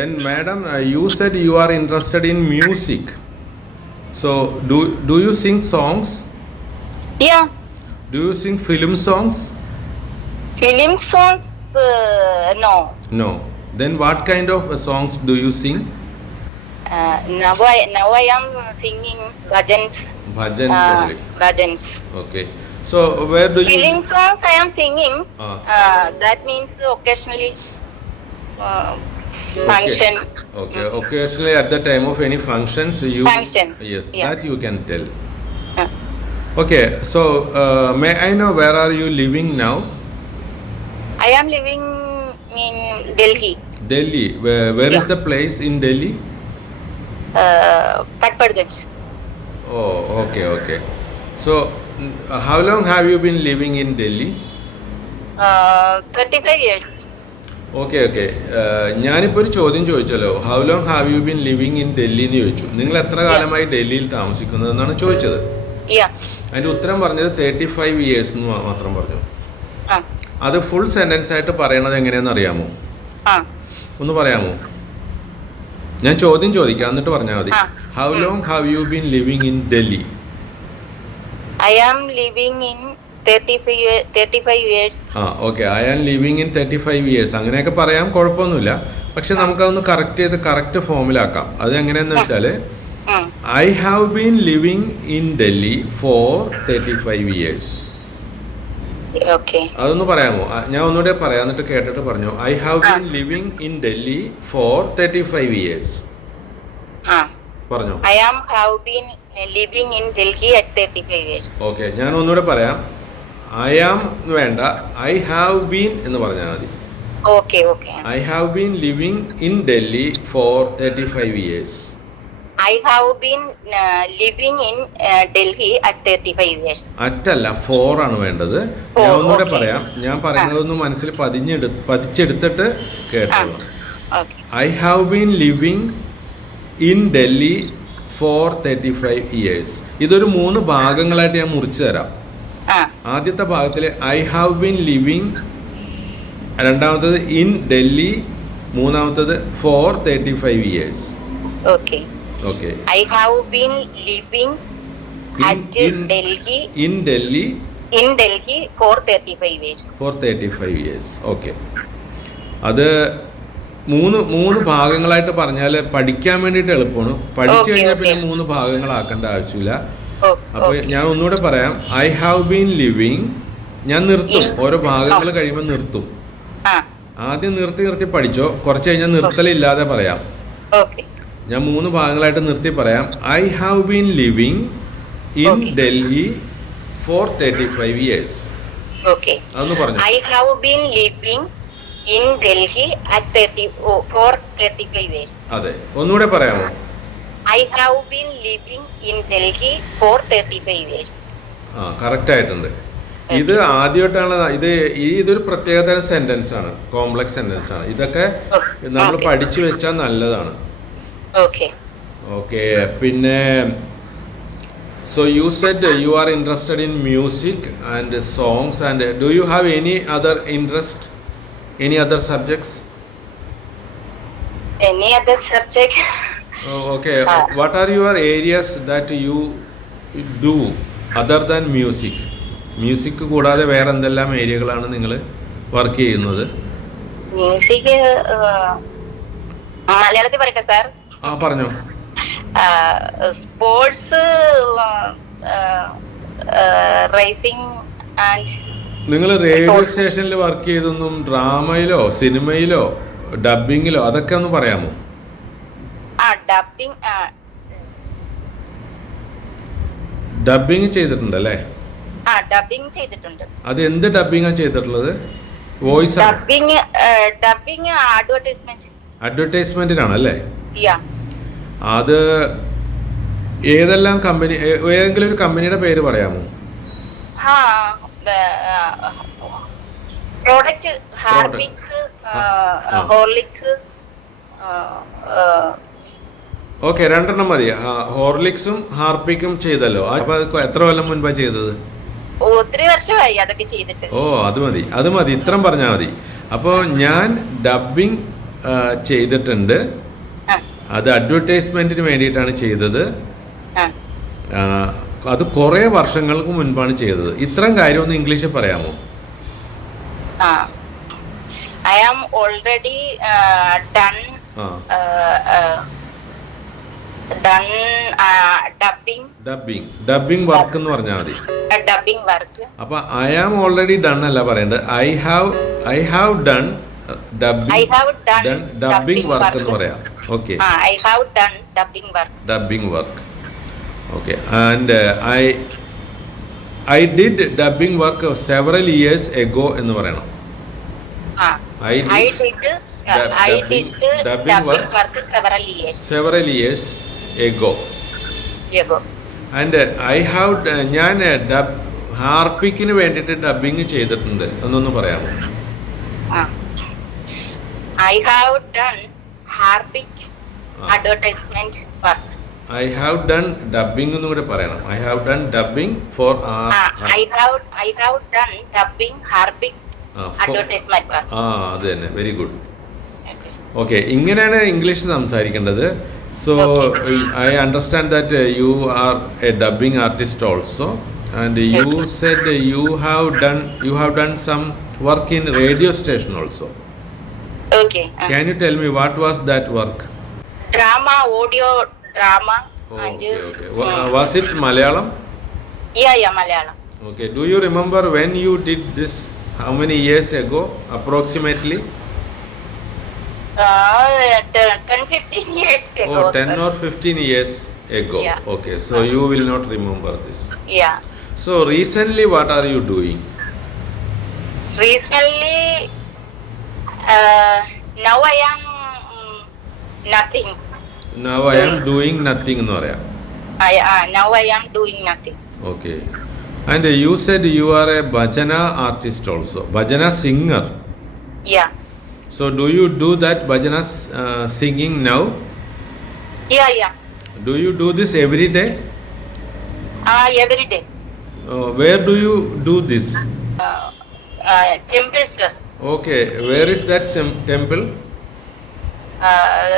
And madam, you said you are interested in music. So do you sing songs? Yeah, Do you sing film songs? film songs. No. No. Then what kind of songs do you sing? Now I am singing bhajans. Bhajans only. Bhajans. Okay. So where do you? Film songs I am singing. Ah. That means occasionally Okay. function. Okay. Occasionally at the time of any functions, you. Functions. Yes, Yeah. that you can tell. Uh, Okay. So may I know where are you living now? I am living in Delhi. Delhi. Where is Yeah. the place in Delhi? Patparganj. Oh, okay. So, how long have you been living in Delhi? 35 years. Okay ഞാനിപ്പോൾ ഒരു ചോദ്യം ചോദിച്ചല്ലോ, how long have you been living in Delhi എന്ന് ചോദിച്ചു. നിങ്ങൾ എത്ര കാലമായി ഡൽഹിയിൽ താമസിക്കുന്നത് എന്നാണ് ചോദിച്ചത്. Yeah. അതിൻ്റെ ഉത്തരം പറഞ്ഞത് 35 years എന്ന് മാത്രം പറഞ്ഞു. Ah. അത് ഫുൾ സെൻറ്റൻസ് ആയിട്ട് പറയണത് എങ്ങനെയാണെന്ന് അറിയാമോ? Ah. ഒന്ന് പറയാമോ? ഞാൻ ചോദ്യം ചോദിക്കാം, എന്നിട്ട് പറഞ്ഞാൽ മതി. How long have you been living in Delhi? I am living in 35 years. Okay, I am living in 35 years അങ്ങനെയൊക്കെ പറയാം, കുഴപ്പമൊന്നുമില്ല. പക്ഷെ നമുക്കതൊന്ന് കറക്റ്റ് ചെയ്ത് കറക്റ്റ് ഫോമിലാക്കാം. അത് എങ്ങനെയാന്ന് വെച്ചാൽ I have been living in Delhi for 35 years. Okay. അതൊന്ന് പറയാമോ? ഞാൻ ഒന്നുകൂടെ പറയാം, എന്നിട്ട് കേട്ടിട്ട് പറഞ്ഞു. I have been living in Delhi for 35 years. പറഞ്ഞോ. I have been living in Delhi at 35 years. Okay, ഞാൻ ഒന്നുകൂടെ പറയാം. ഐ ആം വേണ്ട, ഐ ഹാവ് ബീൻ എന്ന് പറഞ്ഞാൽ മതി. Okay. I have been living in Delhi for 35 years. I have been living in Delhi at 35 years. അറ്റല്ല, four ആണ് വേണ്ടത്. ഞാൻ ഒന്നുകൂടെ പറയാം. ഞാൻ പറയുന്നതൊന്ന് മനസ്സിൽ പതിച്ചെടുത്തിട്ട് കേട്ടോളൂ. I have been living in Delhi for 35 years. ഇതൊരു 3 ഭാഗങ്ങളായിട്ട് ഞാൻ മുറിച്ചു തരാം. ആദ്യത്തെ ഭാഗത്തിൽ ഐ ഹാവ് ബീൻ ലിവിങ്, രണ്ടാമത്തത് ഇൻ ഡൽഹി, മൂന്നാമത്തത് four 35 years. Okay. I have been living at Delhi in Delhi for 35 years. For 35 years. Okay. അത് മൂന്ന് ഭാഗങ്ങളായിട്ട് പറഞ്ഞാൽ പഠിക്കാൻ വേണ്ടിയിട്ട് എളുപ്പമാണ്. പഠിച്ചു കഴിഞ്ഞാൽ പിന്നെ 3 ഭാഗങ്ങളാക്കേണ്ട ആവശ്യമില്ല. അപ്പോൾ ഞാൻ ഒന്നുകൂടെ പറയാം. ഐ ഹാവ് ബീൻ ലിവിങ്, ഞാൻ നിർത്തും, ഓരോ ഭാഗങ്ങൾ കഴിയുമ്പോൾ നിർത്തും. ആദ്യം നിർത്തി പഠിച്ചോ, കുറച്ച് കഴിഞ്ഞാൽ നിർത്തലില്ലാതെ പറയാം. ഞാൻ 3 ഭാഗങ്ങളായിട്ട് നിർത്തി പറയാം. I have been living in Delhi for 35 years. അതൊന്ന് പറഞ്ഞു. I have been living in Delhi for 35 years. അതെ, ഒന്നുകൂടെ പറയാമോ? I have been living in Delhi for 35 years. Correct ആയിട്ടുണ്ട്. ഇത് ആദ്യമായിട്ടാണ് ഇതൊരു പ്രത്യേകതരം സെന്റൻസ് ആണ്, കോംപ്ലക്സ് സെന്റൻസ് ആണ്. ഇതൊക്കെ നമ്മൾ പഠിച്ചു വെച്ചാൽ നല്ലതാണ്. ഓക്കെ. പിന്നെ so you said you are interested in music and songs, and do you have any other interest, any other subjects? Any other subject? Okay. What are your areas that you do other than music? Music കൂടാതെ വേറെ എന്തെല്ലാം ഏരിയകളാണ് നിങ്ങൾ work ചെയ്യുന്നത്? Music മലയാളത്തിൽ പറയട്ടെ sir? പറഞ്ഞോ. Sports, racing and. നിങ്ങൾ radio സ്റ്റേഷനിൽ വർക്ക് ചെയ്തൊന്നും ഡ്രാമയിലോ സിനിമയിലോ ഡബിങ്ങിലോ അതൊക്കെ ഒന്ന് പറയാമോ? ഡബിങ് ചെയ്തിട്ടുണ്ടല്ലേ? ഡബിങ് ചെയ്തിട്ടുണ്ട്. അത് എന്ത് ഡബിങ്ങാ ചെയ്തിട്ടുള്ളത്? വോയിസ്? ഡബിങ് അഡ്വർടൈസ്മെന്റിനാണല്ലേ? അത് ഏതെല്ലാം കമ്പനി, ഏതെങ്കിലും ഒരു കമ്പനിയുടെ പേര് പറയാമോ? Product ഹാർപിക്സ്, Horlicks. ഓക്കെ, 2 മതി. ഹോർലിക്സും ഹാർപിക്കും ചെയ്തല്ലോ. അപ്പൊ എത്ര കൊല്ലം മുൻപാ ചെയ്തത്? ഒത്തിരി വർഷമായി അതൊക്കെ ചെയ്തിട്ട്. അത് മതി, ഇത്രയും പറഞ്ഞാൽ മതി. അപ്പോൾ ഞാൻ ഡബിങ് ചെയ്തിട്ടുണ്ട്. ആ, അത് അഡ്വർടൈസ്മെന്റിന് വേണ്ടിയിട്ടാണ് ചെയ്തത്. ആ. അത് കുറേ വർഷങ്ങൾക്ക് മുൻപാണ് ചെയ്തത്. ഇത്രയും കാര്യമൊന്ന് ഇംഗ്ലീഷിൽ പറയാമോ? I am already done dubbing work എന്ന് പറഞ്ഞാൽ മതി. Dubbing work. അപ്പൊ ഐ ആം ഓൾറെഡി ഡൺ അല്ല പറയേണ്ടത്. I have done dubbing work എന്ന് പറയാം. Okay, I have done dubbing work. Okay. And I did dubbing work several years ago എന്ന് പറയണം. I did dubbing work several years ago. And ഞാൻ ഹാർപ്പിക്കിന് വേണ്ടിയിട്ട് dubbing ചെയ്തിട്ടുണ്ട്. എന്നൊന്ന് പറയാമോ? I have done Harpic advertisement work. I have done dubbing എന്ന് കൂടെ പറയണം. I have done dubbing for I have done dubbing Harpic advertisement work. അത് തന്നെ. Very good. ഓക്കെ, ഇങ്ങനെയാണ് ഇംഗ്ലീഷ് സംസാരിക്കേണ്ടത്. So I understand that you are a dubbing artist also, and you said you have done some work in radio station also. Okay. Can you tell me what was that work? Drama, audio drama. Okay. Was it Malayalam? Yeah, Malayalam. Okay. Do you remember when you did this? How many years ago, approximately? 10-15 years ago. 10 or 15 years ago. Yeah. Okay. So you will not remember this. Yeah. So recently, what are you doing? Recently, now I am nothing. Now I am doing nothing എന്ന് പറയാം. Now I am doing nothing. Okay. And you said you are a bhajana artist also, bhajana singer. Yeah. So do you do that bhajana singing now? Yeah. Do you do this every day? Every day. Where do you do this? Temple, sir. Okay, where is that temple?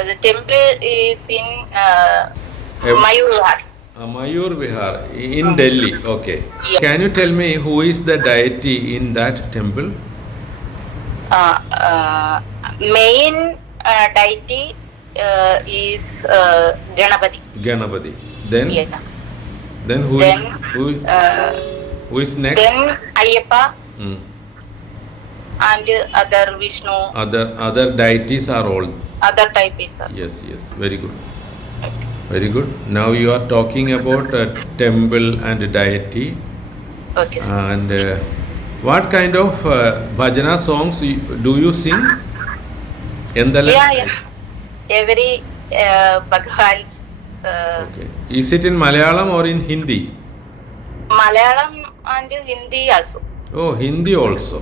The temple is in Mayur Vihar. Mayur Vihar in Delhi. Okay. Yeah. Can you tell me who is the deity in that temple? Main deity is Ganapati. Then Yeah. then who is next? Then Ayyappa and other Vishnu. Other deities are all. Other type is. Yes. Very good. Very good. Now you are talking about a temple and a deity. Okay, sir. And what kind of bhajana songs do you sing? Yeah. Every Bhagwan's. Okay. Is it in Malayalam or in Hindi? Malayalam and Hindi also. Oh, Hindi also.